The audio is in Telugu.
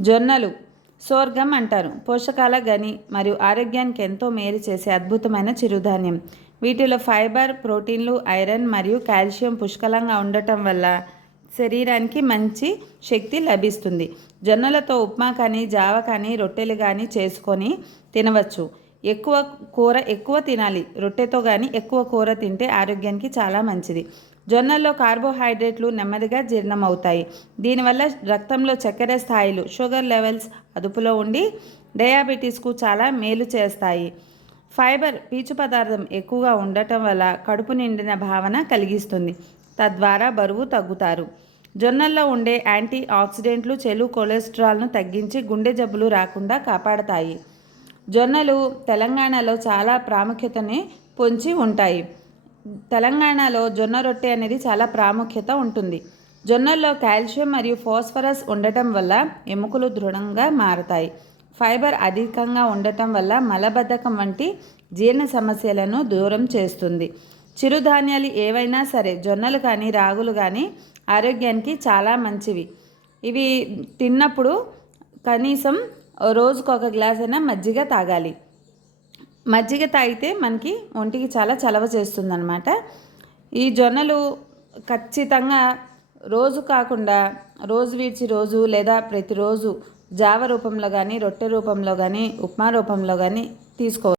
జొన్నలు సోర్గం అంటారు. పోషకాల గని మరియు ఆరోగ్యానికి ఎంతో మేలు చేసే అద్భుతమైన చిరుధాన్యం. వీటిలో ఫైబర్, ప్రోటీన్లు, ఐరన్ మరియు కాల్షియం పుష్కలంగా ఉండటం వల్ల శరీరానికి మంచి శక్తి లభిస్తుంది. జొన్నలతో ఉప్మా కానీ, జావ కానీ, రొట్టెలు కానీ చేసుకొని తినవచ్చు. ఎక్కువ తినాలి. రొట్టెతో కానీ ఎక్కువ కూర తింటే ఆరోగ్యానికి చాలా మంచిది. జొన్నల్లో కార్బోహైడ్రేట్లు నెమ్మదిగా జీర్ణమవుతాయి. దీనివల్ల రక్తంలో చక్కెర స్థాయిలు, షుగర్ లెవెల్స్ అదుపులో ఉండి డయాబెటీస్కు చాలా మేలు చేస్తాయి. ఫైబర్, పీచు పదార్థం ఎక్కువగా ఉండటం వల్ల కడుపు నిండిన భావన కలిగిస్తుంది. తద్వారా బరువు తగ్గుతారు. జొన్నల్లో ఉండే యాంటీ ఆక్సిడెంట్లు చెడు కొలెస్ట్రాల్ను తగ్గించి గుండె జబ్బులు రాకుండా కాపాడతాయి. జొన్నలు తెలంగాణలో చాలా ప్రాముఖ్యతని పొంచి ఉంటాయి. తెలంగాణలో జొన్న రొట్టె అనేది చాలా ప్రాముఖ్యత ఉంటుంది. జొన్నల్లో కాల్షియం మరియు ఫాస్ఫరస్ ఉండటం వల్ల ఎముకలు దృఢంగా మారతాయి. ఫైబర్ అధికంగా ఉండటం వల్ల మలబద్ధకం వంటి జీర్ణ సమస్యలను దూరం చేస్తుంది. చిరుధాన్యాలు ఏవైనా సరే, జొన్నలు కానీ, రాగులు కానీ ఆరోగ్యానికి చాలా మంచివి. ఇవి తిన్నప్పుడు కనీసం రోజుకు ఒక గ్లాస్ అయినా మజ్జిగ తాగాలి. మజ్జిగ తాగితే మనకి ఒంటికి చాలా చలవ చేస్తుందన్నమాట. ఈ జొన్నలు ఖచ్చితంగా రోజు కాకుండా రోజు విడిచి రోజు లేదా ప్రతిరోజు జావ రూపంలో కానీ, రొట్టె రూపంలో కానీ, ఉప్మా రూపంలో కానీ తీసుకోవాలి.